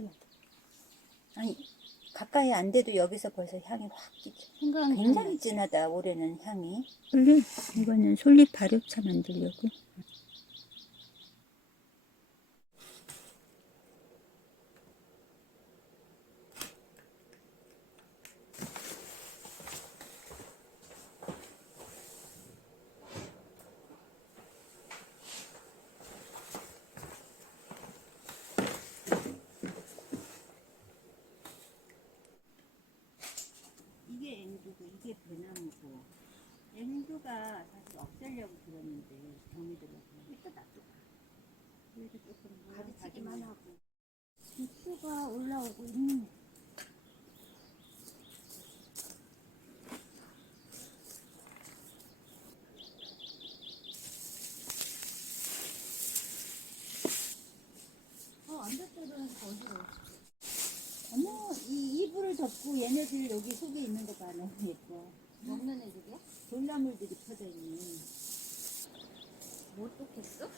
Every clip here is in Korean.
맡아. 아니 가까이 안 돼도 여기서 벌써 향이 확. 생강 굉장히 진하다 올해는 향이. 솔잎 이거는 솔잎 발효차 만들려고. 이게 엔두고 이게 배나무고. 엔두가 사실 없애려고 그러는데 들어서 일단 놔둬 그래도 조금 가르치기만 하고. 육수가 올라오고 있네 어, 안전대로는 어디로 어머, 이 이불을 덮고 얘네들 여기 속에 있는 거 봐. 너무 예뻐. 먹는 애들이야? 돌나물들이 퍼져 있네. 뭐 똑했어?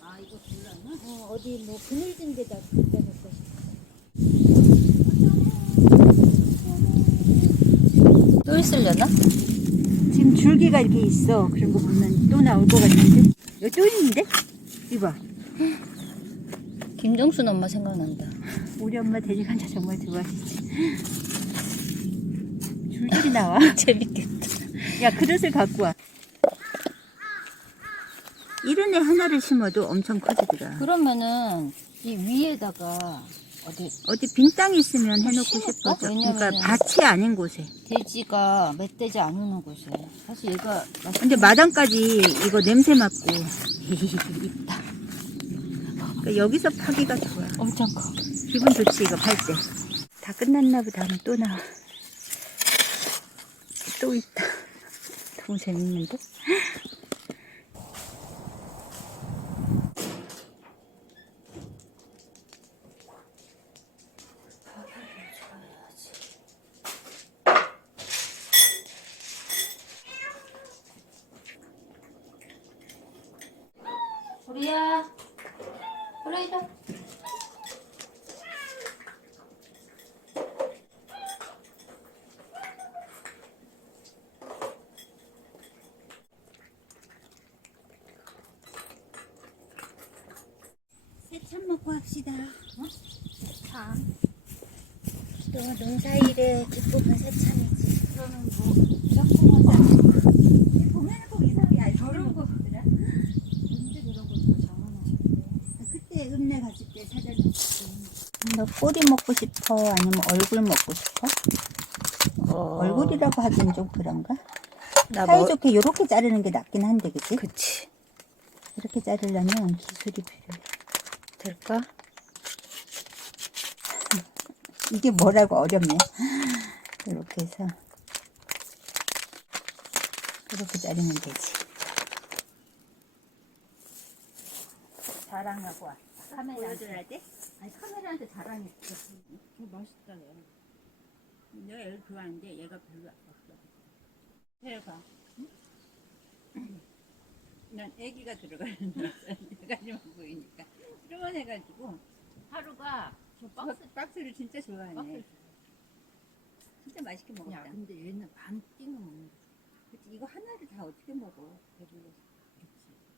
아 이거 불나나? 어, 어디 뭐 그늘진 데다 갖다 놓고 싶어. 또 있으려나? 지금 줄기가 이렇게 있어. 그런 거 보면 또 나올 것 같은데? 여기 또 있는데? 이봐. 김정순 엄마 생각난다. 우리 엄마 돼지간장 정말 좋아하시지. 줄줄이 나와. 재밌겠다. 야, 그릇을 갖고 와. 이런 애 하나를 심어도 엄청 커지더라. 그러면은 이 위에다가 어디 어디 빈 땅이 있으면 해놓고 심을까? 싶어서. 그러니까 왜냐면은- 밭이 아닌 곳에. 돼지가 멧돼지 안 오는 곳에 사실 얘가 맛있- 근데 마당까지 이거 냄새 맡고 있다. 그러니까 여기서 파기가 좋아. 엄청 커. 기분 좋지 이거 팔 때. 다 끝났나 보다 하면 또 나와. 또 있다. 너무 재밌는데? 우리야, 그래이다. 먹고 합시다. 참. 또 농사일에 기쁨은 새참이지. 그러면 뭐 짬뽕하자. 보면은 꼭 이상하게 알지. 저런 거. 거더라. 언제 그런 거다 장만하셨대? 그때 읍내 갔을 때 줬지. 너 꼬리 먹고 싶어? 아니면 얼굴 먹고 싶어? 어. 얼굴이라고 하긴 좀 그런가? 나 뭐, 사이좋게 요렇게 자르는 게 낫긴 한데, 그치? 그치. 이렇게 자르려면 기술이 필요해. 될까? 이게 뭐라고 어렵네. 이렇게 해서. 이렇게 자르면 되지. 자랑하고 왔다. 카메라한테. 보여줘야 돼? 아니 카메라한테 자랑했어. 어, 맛있다 얘. 내가 얘를 좋아하는데 얘가 별로 없어. 해봐. 난 애기가 들어가는 줄 알았어. 내가 좀 보이니까. 이러면 해가지고 하루가 저 박스 박스, 박스 를 진짜 좋아하네. 박스. 진짜 맛있게 먹었다. 야 근데 얘는 반 띵은 먹는 거. 그치, 이거 하나를 다 어떻게 먹어? 배불러서.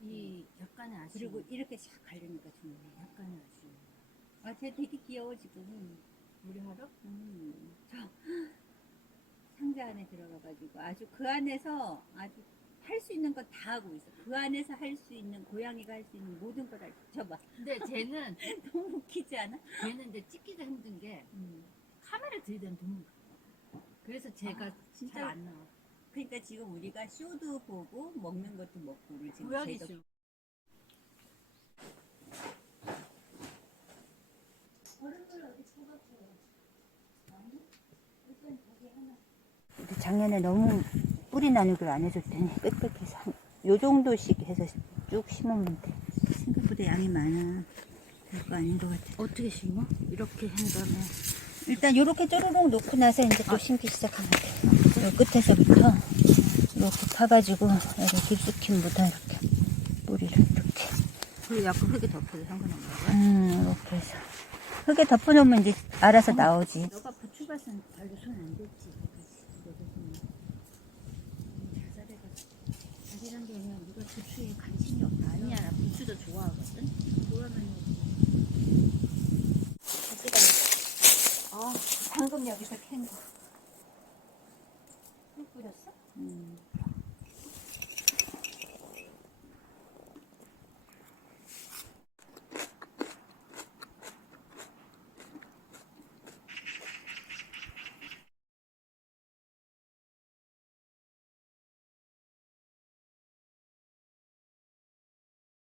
이 약간의 아쉬움. 그리고 이렇게 싹 가려니까 좋네. 약간의 아쉬움. 아, 쟤 되게 귀여워 지금. 우리 하루? 음, 저 상자 안에 들어가가지고 아주 그 안에서 아주 할 수 있는 건 다 하고 있어. 그 안에서 할 수 있는 고양이가 할 수 있는 모든 걸할 수. 저봐, 근데 쟤는 너무 웃기지 않아? 쟤는 이제 찍기가 힘든 게 음. 카메라 들이대면 너무 그래서 제가 아, 진짜 잘 안 나와. 그러니까 지금 우리가 쇼도 보고 먹는 것도 먹고 우리 지금 고양이 쇼. 작년에 너무 뿌리 나누기를 안 해줬더니 빽빽해서 한- 요 정도씩 해서 쭉 심으면 돼. 생각보다 양이 많아. 별거 아닌 것 같아. 어떻게 심어? 이렇게 한 다음에 일단 요렇게 쪼르륵 놓고 나서 이제 또 심기 시작하면 돼. 요 끝에서부터 이렇게 파가지고 여기 깊숙이부터 이렇게 뿌리를 이렇게. 그리고 약간 흙에 덮어도 상관없는 거야? 음, 이렇게 해서. 흙에 덮어놓으면 이제 알아서 나오지. 너가 부추밭은 별로 손 안 댔지. 그거는 자살해가지고. 자살한 게 아니라 누가 부추에 관심이 없다. 아니야, 나 부추도 좋아하거든. 좋아하면 아, 방금 여기서 캔 거. 술 뿌렸어? 음.